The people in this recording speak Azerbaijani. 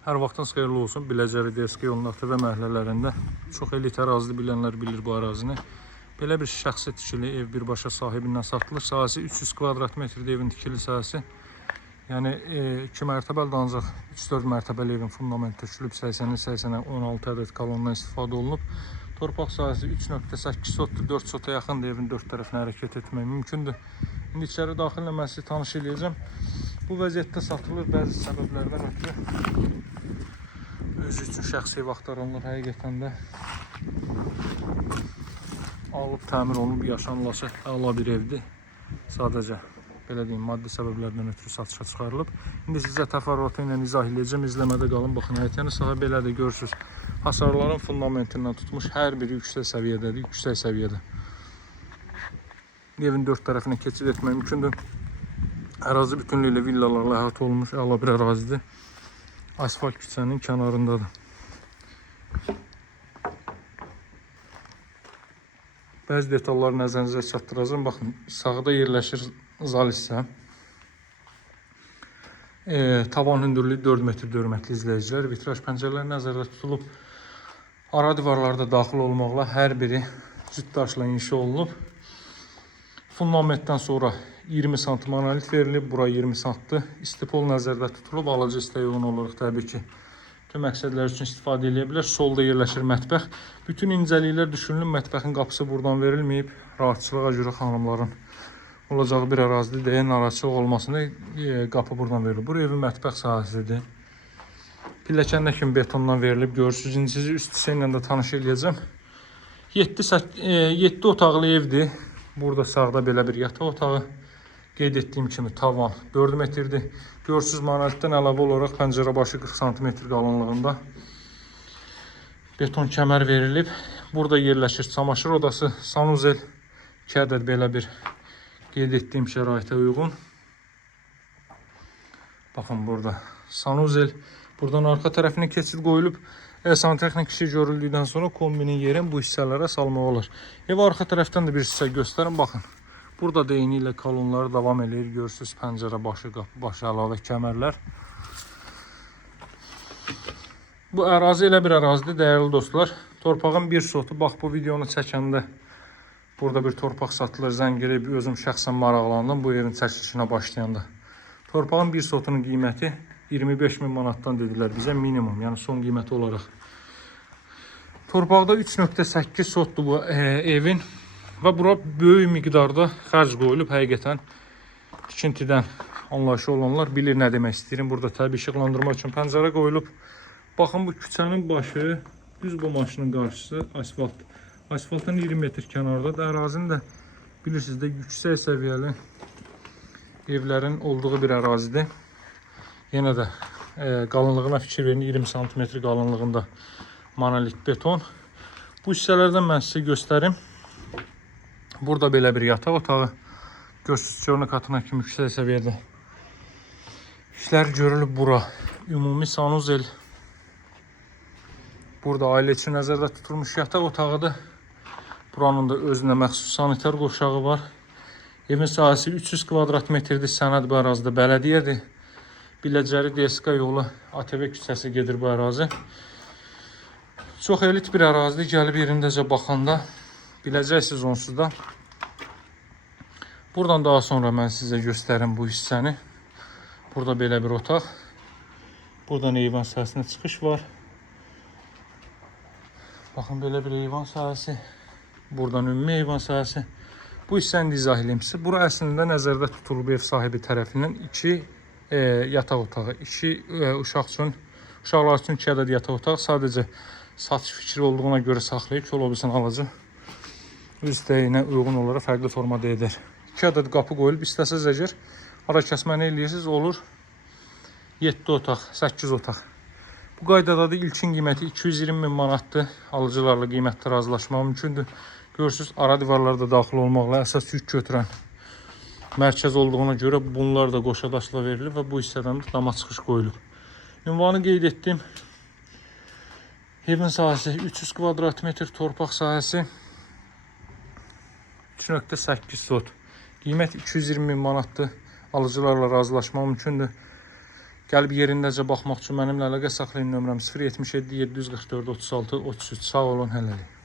Hər vaxtınız xeyirli olsun. Biləcəri DSK yolunun və məhəllələrində çox elit ərazidir, bilənlər bilir bu ərazini. Belə bir şəxsi tikili ev birbaşa sahibindən satılır. Sahəsi 300 kvadrat metrdir evin tikili sahəsi. Yəni 2 mərtəbəli də ancaq 3-4 mərtəbəli evin fundamenti tökülüb 80-80-ə 16 ədəd kolondan istifadə olunub. Torpaq sahəsi 3.8 sotdur, 4 sota yaxındır, evin 4 tərəfinə hərəkət etmək mümkündür. İndi içəri daxillə mən sizi tanış edəcəm. Bu vəziyyətdə satılır bəzi səbəblərdən ötürü. Özü üçün şəxsi ev axtarılır həqiqətən də. Alıb təmir olunub, yaşanılası əla bir evdir. Sadəcə belə deyim, maddi səbəblərdən ötürü satışa çıxarılıb. İndi sizə təfərrüatı ilə izah edəcəm. İzləmədə qalın. Baxın, həyətəni sahə belədir, görürsünüz. Hasarların fundamentindən tutmuş hər biri yüksək səviyyədədir, yüksək səviyyədə. Evin 4 tərəfinə keçid etmək mümkündür. Ərazi bütünlüklə villalarla əhatə olunmuş əla bir ərazidir. Asfalt küçənin kənarındadır. Bəzi detalları nəzərinizə çatdıracağım. Baxın, sağda yerləşir zal hissə. Tavan hündürlüyü 4 metr hörmətli izləyicilər. Vitraj pəncərələr nəzərdə tutulub. Ara divarlarda daxil olmaqla hər biri cüt daşla inşa olunub. Fundamentdən sonra 20 sm monolit verilib. Bura 20 sm-dır. İstipol nəzərdə tutulub. Alıcı istəyə uyğun olaraq təbii ki tüm məqsədlər üçün istifadə edə bilər. Solda yerləşir mətbəx. Bütün incəliklər düşünülüb. Mətbəxin qapısı buradan verilməyib. Rahatçılığa görə xanımların olacağı bir ərazidir deyə narahatçılıq olmasını qapı buradan verilib. Bura evin mətbəx sahəsidir. Pilləkənlə kimi betondan verilib. Görürsünüz, indi sizi üst hissə ilə də tanış edəcəm. 7 otaqlı evdir. Burada sağda belə bir yataq otağı. Qeyd etdiyim kimi tavan 4 metrdir. Görürsünüz, monolitdən əlavə olaraq pəncərə başı 40 cm qalınlığında beton kəmər verilib. Burada yerləşir çamaşır odası, sanuzel, 2 ədəd belə bir qeyd etdiyim şəraitə uyğun. Baxın, burada sanuzel. Buradan arxa tərəfinə keçid qoyulub. Santexnik işi görüldükdən sonra kombinin yerin bu hissələrə salmaq olur. Ev arxa tərəfdən də bir hissə göstərin. Baxın, burada da eyni ilə kolonları davam edir. Görürsünüz, pəncərə başı, qapı başı, əlavə kəmərlər. Bu ərazi elə bir ərazidir, dəyərli dostlar. Torpağın bir sotu, bax bu videonu çəkəndə burada bir torpaq satılır. Zəng eləyib özüm şəxsən maraqlandım bu evin çəkilişinə başlayanda. Torpağın bir sotunun qiyməti 25.000 manatdan dedilər bizə minimum, yəni son qiyməti olaraq. Torpaqda 3.8 sotdur bu evin və bura böyük miqdarda xərc qoyulub. Həqiqətən tikintidən anlayışı olanlar bilir nə demək istəyirəm. Burada təbii işıqlandırma üçün pəncərə qoyulub. Baxın, bu küçənin başı, düz bu maşının qarşısı asfalt. Asfaltdan 20 metr kənardadır. Ərazinin də bilirsiniz də yüksək səviyyəli evlərin olduğu bir ərazidir. Yenə də qalınlığına fikir verin, 20 cm qalınlığında monolit beton. Bu hissələrdən mən sizə göstərim. Burada belə bir yataq otağı. Görürsünüz, çörnə katına kimi yüksək səviyyədə işlər görülüb bura. Ümumi sanuzel. Burada ailə üçün nəzərdə tutulmuş yataq otağıdır. Buranın da özünə məxsus sanitar qovşağı var. Evin sahəsi 300 kvadrat metrdir. Sənəd bu ərazidə bələdiyyədir. Biləcəri DSK yolu ATV küçəsi gedir bu ərazi. Çox elit bir ərazidir. Gəlib yerindəcə baxanda biləcəksiniz onsuz da. Buradan daha sonra mən sizə göstərim bu hissəni. Burada belə bir otaq. Buradan eyvan sahəsinə çıxış var. Baxın, belə bir eyvan sahəsi. Buradan ümumi eyvan sahəsi. Bu hissəni izah edeyim sizə. Bura əslində nəzərdə tutulub ev sahibi tərəfindən 2 yataq otağı, 2 uşaqlar üçün 2 ədəd yataq otağı. Sadəcə satış fikri olduğuna görə saxlayıb ki, ola bilsin alıcı öz istəyinə uyğun olaraq fərqli formada edir. 2 ədəd qapı qoyulub, istəsəz əgər ara kəsməni eləyirsiniz, olur 7 otaq, 8 otaq. Bu qaydada da ilkin qiyməti 220.000 manatdır. Alıcılarla qiymətdə razılaşmaq mümkündür. Görürsünüz, ara divarlarda daxil olmaqla əsas yük götürən mərkəz olduğuna görə bunlar da qoşadaşla verilib və bu hissədən də dama çıxış qoyulub. Ünvanı qeyd etdim. Evin sahəsi 300 kvadrat metr, torpaq sahəsi 3.8 sot. Qiymət 220.000 manatdır. Alıcılarla razılaşmaq mümkündür. Gəlib yerindəcə baxmaq üçün mənimlə əlaqə saxlayın. Nömrəm 077 744 36 33. Sağ olun, hələlik.